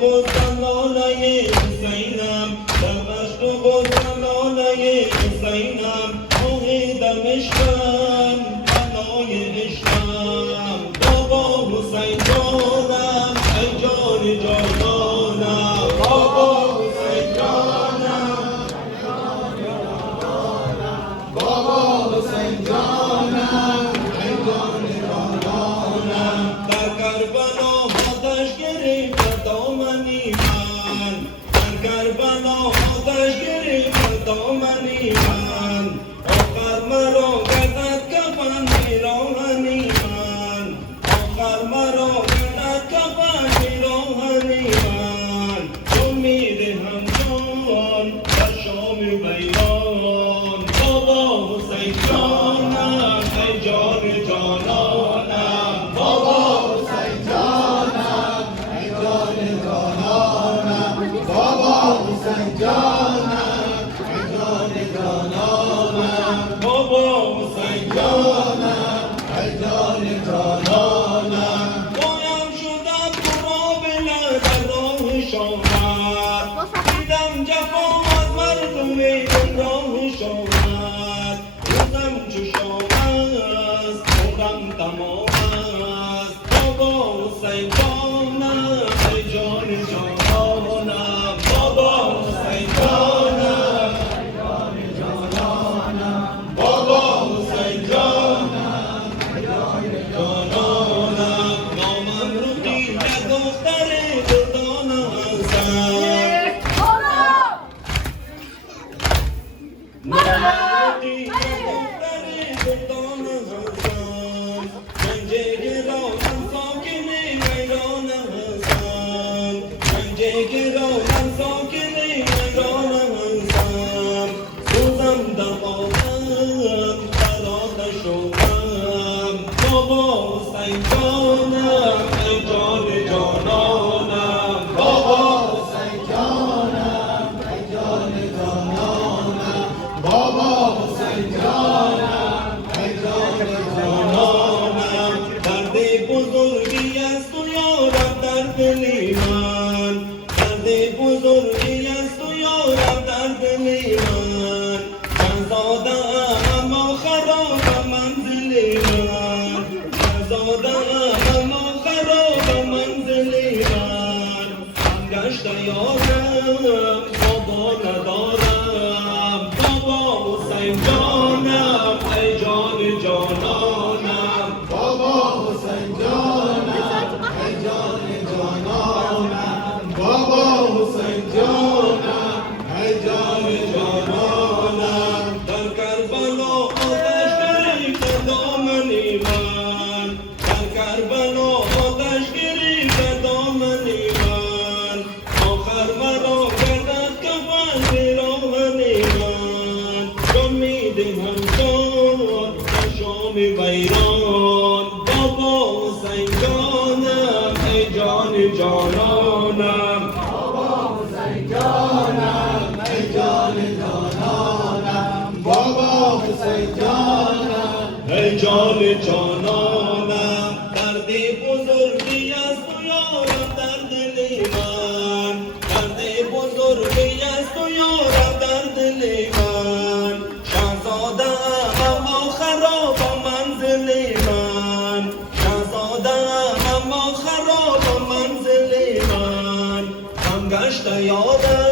زنانه حسینم، در عشق و زنانه حسینم، موعدم عشقم بنای عشقم. بابا حسین جانم ای جان جانانم، بابا حسین جانم، بابا حسین جانم ای جان جانانم. در کربلا آتش گرفت دامنی من، در کربلا آتش گرفت دامنی من، آخر مرا گردد کفن پیراهنی من، آخر مرا گردد کفن پیراهنی من. امید همچون در شام بیران، بابا حسین جانم ای جان جانانم، بابا حسین جانم ای جان جانانم، بابا حسین جانم ای جان جانانم، بابا حسین جانم ای جان جانانم. پایم شدم قرابله در راه شامت، دیدم جفا از مردم گمراه شامت. روزم چو شام است عمرم تمام است، بابا حسین جانم ای جان جانانم، بابا حسین جانم ای جان جانانم، بابا حسین جانم ای جان جانانم. نامم رو دیده دختر دردان هستم، بابا حسین جانم ای جان جانانم، بابا حسین جانم ای جان جانانم، بابا حسین جانم ای جان جانانم. درد بزرگی است و یارب در دل من، درد بزرگی است و یارب در دل من. شهزاده اما خراب منزل من، شهزاده اما خراب منزل من. هم گشته یارم بابا ندارم، بابا حسین جانم ای جان جانانم، بابا حسین جانم ای جان جانانم، بابا حسین جانم ای جان جانانم. در کربلا آتش گرفت دامنی من، در کربلا آتش گرفت دامنی من، آخر مرا گردد کفن پیراهنی من. امیدم همچون در شام بیران، بابا حسین جانم ای جان جانانم، بابا حسین جانم ای جان جانانم، بابا حسین جانم ای جان جانانم. درد بزرگی است و یارب در دل من، درد بزرگی است و یارب در دل من. شهزاده اما خراب منزل من، شهزاده اما خراب منزل من. هم گشته یادم